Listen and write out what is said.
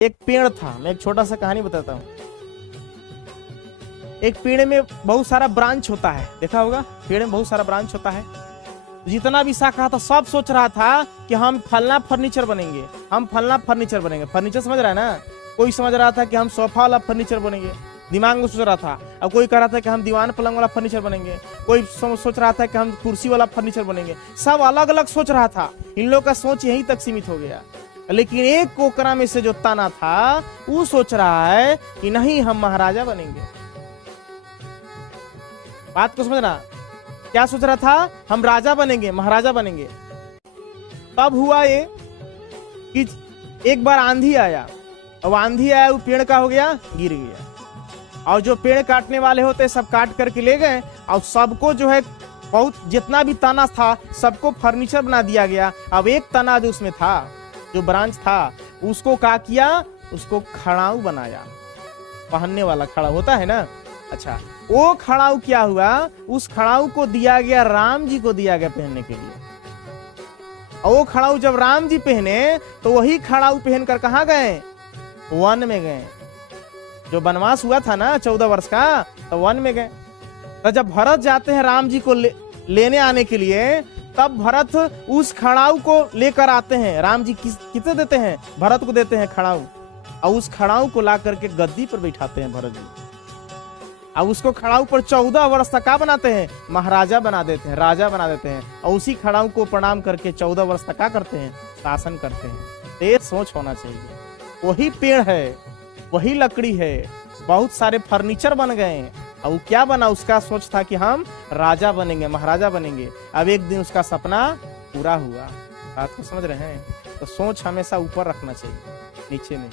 एक पेड़ था, मैं एक छोटा सा कहानी बताता हूँ। एक पेड़ में बहुत सारा ब्रांच होता है, देखा होगा पेड़ में बहुत सारा ब्रांच होता है। जितना भी शाखा था सब सोच रहा था कि हम फलना फर्नीचर बनेंगे, हम फलना फर्नीचर बनेंगे। फर्नीचर समझ रहा है ना, कोई समझ रहा था कि हम सोफा वाला फर्नीचर बनेंगे, दिमाग में सोच रहा था। अब कोई कह रहा था कि हम दीवान पलंग वाला फर्नीचर बनेंगे, कोई सोच रहा था कि हम कुर्सी वाला फर्नीचर बनेंगे। सब अलग अलग सोच रहा था, इन लोगों का सोच यहीं तक सीमित हो गया। लेकिन एक कोकरा में से जो ताना था वो सोच रहा है कि नहीं हम महाराजा बनेंगे। बात को समझना, क्या सोच रहा था? हम राजा बनेंगे, महाराजा बनेंगे। तब हुआ ये कि एक बार आंधी आया, अब आंधी आया वो पेड़ का हो गया, गिर गया। और जो पेड़ काटने वाले होते सब काट करके ले गए और सबको जो है बहुत जितना भी तना था सबको फर्नीचर बना दिया गया। अब एक तना जो उसमें था, जो ब्रांच था, उसको क्या किया? उसको खड़ाऊ बनाया, पहनने वाला खड़ा होता है ना। अच्छा, वो खड़ाऊ क्या हुआ? उस खड़ाऊ को दिया गया, राम जी को दिया गया पहनने के लिए। और वो खड़ाऊ जब राम जी पहने तो वही खड़ाऊ पहनकर कहाँ गए? वन में गए। जो वनवास हुआ था ना 14 वर्ष का, तो वन में गए। तो जब भरत जाते हैं राम जी को लेने आने के लिए, तब भरत उस खड़ाऊ को लेकर आते हैं। राम जी किसे देते हैं? भरत को देते हैं खड़ाऊ। और उस खड़ाऊ को ला करके गद्दी पर बैठाते हैं भरत जी। और उसको खड़ाऊ पर 14 वर्ष तक क्या बनाते हैं? महाराजा बना देते हैं, राजा बना देते हैं। और उसी खड़ाऊ को प्रणाम करके 14 वर्ष तक क्या करते हैं? शासन करते हैं। ये सोच होना चाहिए। वही पेड़ है, वही लकड़ी है, बहुत सारे फर्नीचर बन गए। और वो क्या बना? उसका सोच था कि हम राजा बनेंगे, महाराजा बनेंगे। अब एक दिन उसका सपना पूरा हुआ। बात को समझ रहे हैं? तो सोच हमेशा ऊपर रखना चाहिए, नीचे नहीं।